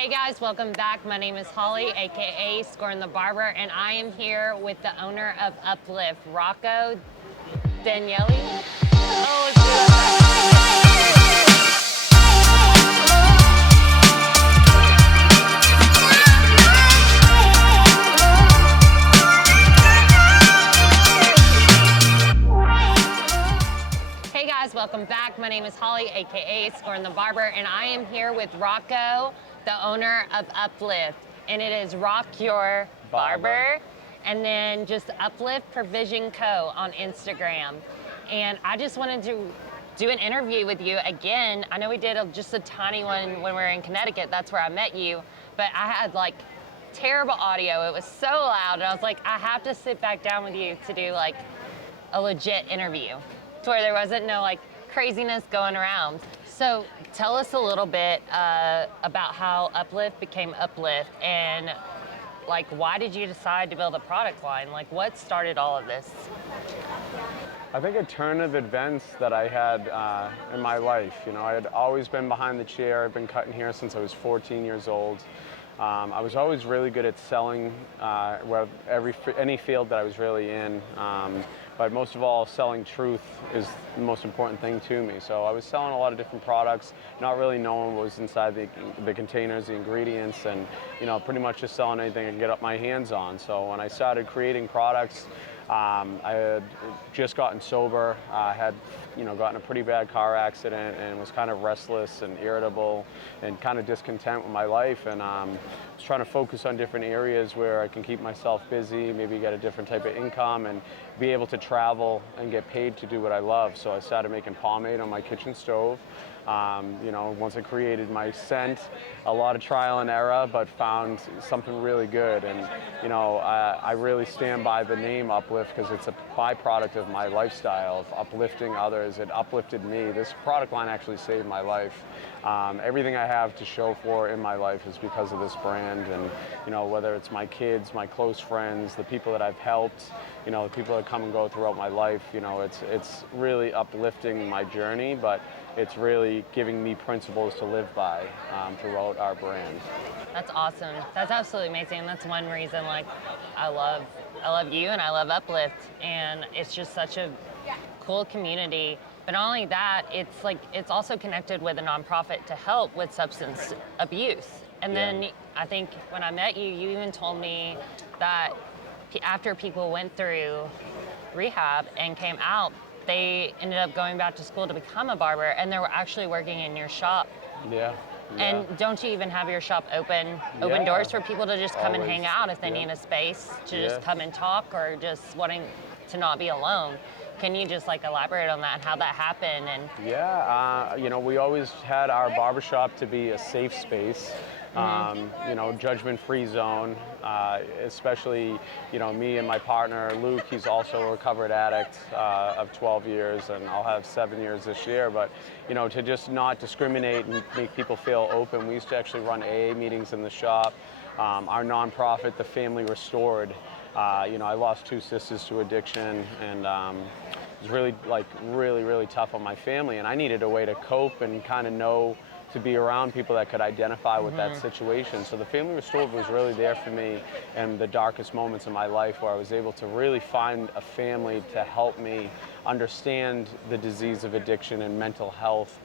Hey guys, welcome back. My name is Holly, aka Scoring the Barber, and I am here with the owner of Uplift, Rocco Danieli. Oh, let's do it. Hey guys, welcome back. My name is Holly, aka Scoring the Barber, and I am here with Rocco, the owner of Uplift, and it is Rock Your Barber, and then just Uplift Provision Co. on Instagram. And I just wanted to do an interview with you again. I know we did just a tiny one when we were in Connecticut. That's where I met you, but I had like terrible audio. It was so loud, and I was like, I have to sit back down with you to do like a legit interview to where there wasn't no like craziness going around. So tell us a little bit about how Uplift became Uplift, and like why did you decide to build a product line? Like what started all of this? I think a turn of events that I had in my life. You know, I had always been behind the chair. I've been cutting hair since I was 14 years old. I was always really good at selling any field that I was really in. But most of all, selling truth is the most important thing to me. So I was selling a lot of different products, not really knowing what was inside the containers, the ingredients, and pretty much just selling anything I could get up my hands on. So when I started creating products, I had just gotten sober, had gotten a pretty bad car accident, and was kind of restless and irritable and kind of discontent with my life, and was trying to focus on different areas where I can keep myself busy, maybe get a different type of income and be able to travel and get paid to do what I love. So I started making pomade on my kitchen stove. Once I created my scent, a lot of trial and error, but found something really good. And I really stand by the name Uplift because it's a byproduct of my lifestyle of uplifting others. It uplifted me. This product line actually saved my life. Everything I have to show for in my life is because of this brand. And whether it's my kids, my close friends, the people that I've helped, the people that come and go throughout my life, it's really uplifting my journey, but it's really giving me principles to live by throughout our brand. That's awesome. That's absolutely amazing. That's one reason like I love you and I love Uplift, and it's just such a cool community. But not only that, it's also connected with a nonprofit to help with substance abuse. And then I think when I met you, you even told me that after people went through rehab and came out, they ended up going back to school to become a barber, and they were actually working in your shop. Yeah. And don't you even have your shop open doors for people to just come and hang out if they need a space to just come and talk, or just wanting to not be alone? Can you just like elaborate on that and how that happened? And we always had our barbershop to be a safe space. Judgment-free zone, especially, me and my partner, Luke, he's also a recovered addict of 12 years, and I'll have 7 years this year, but, to just not discriminate and make people feel open. We used to actually run AA meetings in the shop. Our nonprofit, The Family Restored, I lost 2 sisters to addiction, and it was really tough on my family, and I needed a way to cope and kind of know to be around people that could identify with that situation. So the Family Restored was really there for me in the darkest moments of my life, where I was able to really find a family to help me understand the disease of addiction and mental health,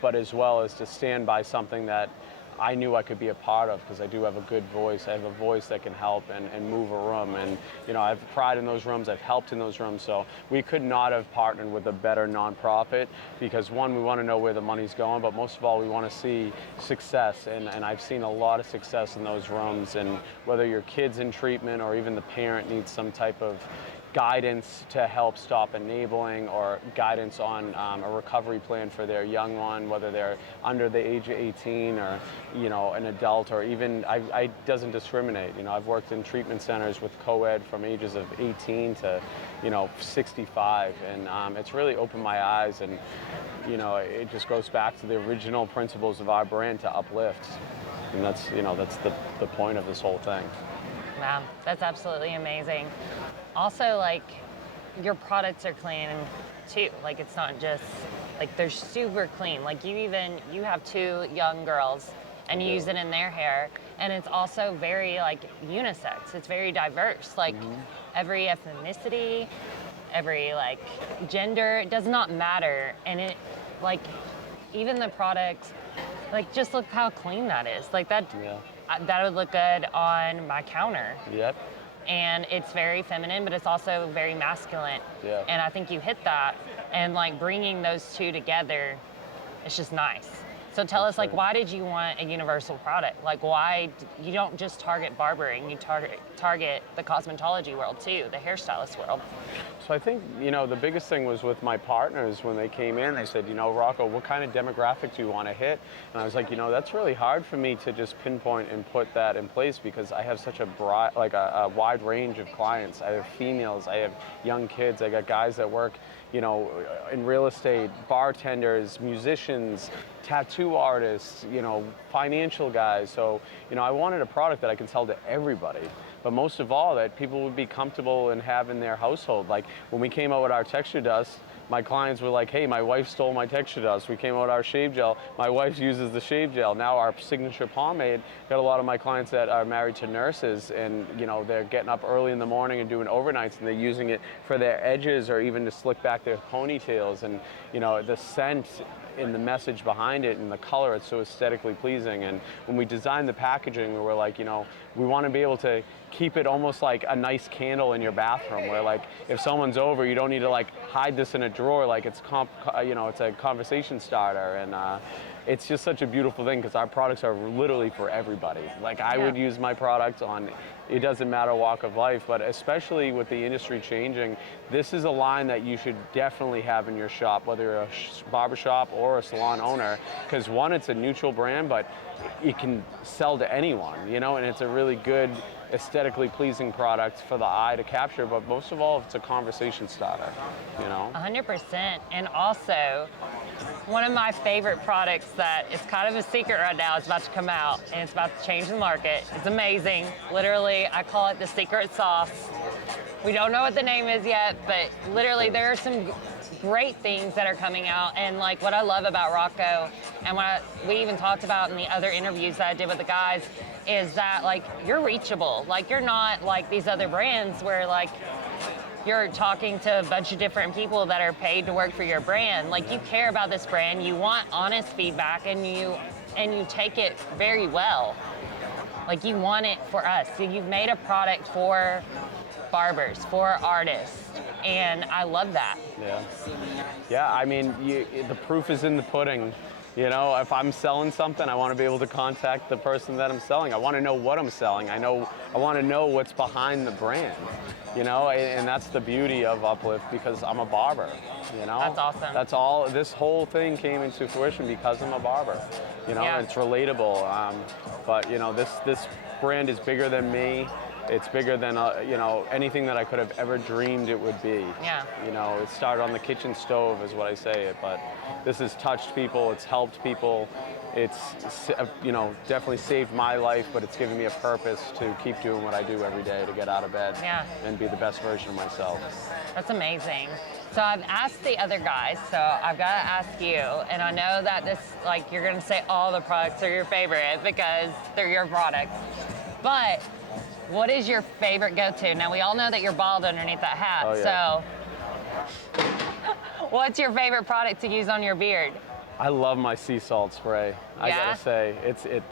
but as well as to stand by something that I knew I could be a part of, because I do have a good voice. I have a voice that can help and move a room. And, I've pride in those rooms. I've helped in those rooms. So we could not have partnered with a better nonprofit, because one, we want to know where the money's going, but most of all, we want to see success. And I've seen a lot of success in those rooms. And whether your kid's in treatment or even the parent needs some type of guidance to help stop enabling, or guidance on a recovery plan for their young one, whether they're under the age of 18 or an adult, or even I doesn't discriminate. I've worked in treatment centers with co-ed from ages of 18 to 65, and it's really opened my eyes, and it just goes back to the original principles of our brand, to uplift, and that's the point of this whole thing. Wow, that's absolutely amazing. Also, like, your products are clean too. Like, it's not just like they're super clean. Like, you have 2 young girls, and use it in their hair. And it's also very like unisex. It's very diverse. Like every ethnicity, every like gender, it does not matter. And it like even the product, like just look how clean that is. Like that that would look good on my counter. Yep. And it's very feminine, but it's also very masculine. Yeah. And I think you hit that. And like bringing those two together, it's just nice. So tell us, like, why did you want a universal product? Like, why you don't just target barbering, you target the cosmetology world too, the hairstylist world. So I think, you know, the biggest thing was with my partners when they came in, they said, you know, Rocco, what kind of demographic do you want to hit? And I was like, you know, that's really hard for me to just pinpoint and put that in place because I have such a broad, like a wide range of clients. I have females, I have young kids, I got guys that work, you know, in real estate, bartenders, musicians, tattoo artists, you know, financial guys. So, you know, I wanted a product that I can sell to everybody. But most of all, that people would be comfortable in having their household. Like when we came out with our texture dust, my clients were like, hey, my wife stole my texture dust. We came out with our shave gel. My wife uses the shave gel. Now our signature pomade, got a lot of my clients that are married to nurses and, you know, they're getting up early in the morning and doing overnights and they're using it for their edges or even to slick back their ponytails. And, you know, the scent in the message behind it and the color, it's so aesthetically pleasing. And when we designed the packaging, we were like, you know, we want to be able to keep it almost like a nice candle in your bathroom where like if someone's over, you don't need to like hide this in a drawer, like it's you know, it's a conversation starter. And it's just such a beautiful thing because our products are literally for everybody. Like I would use my product on, it doesn't matter walk of life, but especially with the industry changing, this is a line that you should definitely have in your shop, whether you're a barbershop or a salon owner, because one, it's a neutral brand, but it can sell to anyone, you know, and it's a really good, aesthetically pleasing product for the eye to capture, but most of all, it's a conversation starter, you know? 100%. And also, one of my favorite products that is kind of a secret right now, it's about to come out, and it's about to change the market. It's amazing. Literally, I call it the secret sauce. We don't know what the name is yet, but literally there are some great things that are coming out. And like what I love about Rocco, and what we even talked about in the other interviews that I did with the guys, is that like you're reachable. Like you're not like these other brands where like you're talking to a bunch of different people that are paid to work for your brand. Like you care about this brand, you want honest feedback, and you take it very well. Like you want it for us. So you've made a product for barbers, for artists, and I love that. Yeah, I mean, the proof is in the pudding. You know, if I'm selling something, I want to be able to contact the person that I'm selling. I want to know what I'm selling. I want to know what's behind the brand. You know, and that's the beauty of Uplift because I'm a barber. You know, that's awesome. That's all. This whole thing came into fruition because I'm a barber. You know, it's relatable. But you know, this brand is bigger than me. It's bigger than you know, anything that I could have ever dreamed it would be. Yeah. You know, it started on the kitchen stove, is what I say it. But this has touched people. It's helped people. It's, you know, definitely saved my life. But it's given me a purpose to keep doing what I do every day to get out of bed and be the best version of myself. That's amazing. So I've asked the other guys, so I've got to ask you, and I know that this, like, you're going to say all the products are your favorite because they're your products. But what is your favorite go-to? Now, we all know that you're bald underneath that hat, so what's your favorite product to use on your beard? I love my sea salt spray. I gotta say,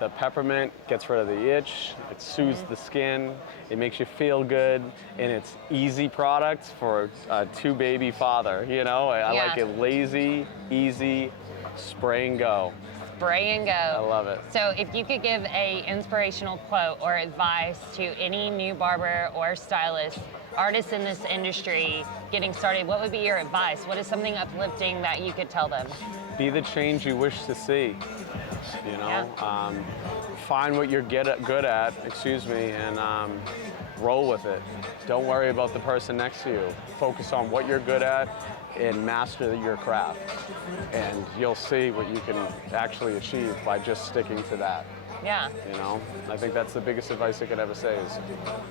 the peppermint gets rid of the itch, it soothes the skin, it makes you feel good, and it's easy product for a two-baby father. You know, I like it lazy, easy, spray and go. Spray and go. I love it. So if you could give a inspirational quote or advice to any new barber or stylist, artists in this industry getting started, what would be your advice? What is something uplifting that you could tell them? Be the change you wish to see. You know, find what you're good at, and roll with it. Don't worry about the person next to you. Focus on what you're good at and master your craft. And you'll see what you can actually achieve by just sticking to that. Yeah. You know, I think that's the biggest advice I could ever say is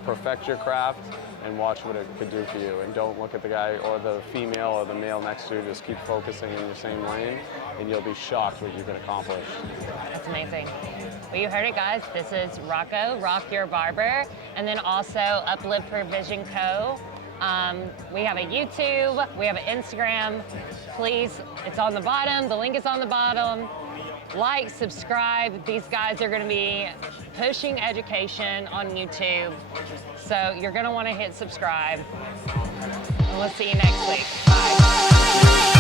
perfect your craft and watch what it could do for you. And don't look at the guy or the female or the male next to you. Just keep focusing in your same lane and you'll be shocked what you can accomplish. That's amazing. Well, you heard it, guys. This is Rocco, Rock Your Barber, and then also Uplift Provision Co. We have a YouTube, we have an Instagram. Please, it's on the bottom. The link is on the bottom. Like, subscribe. These guys are going to be pushing education on YouTube. So you're going to want to hit subscribe. And we'll see you next week. Bye.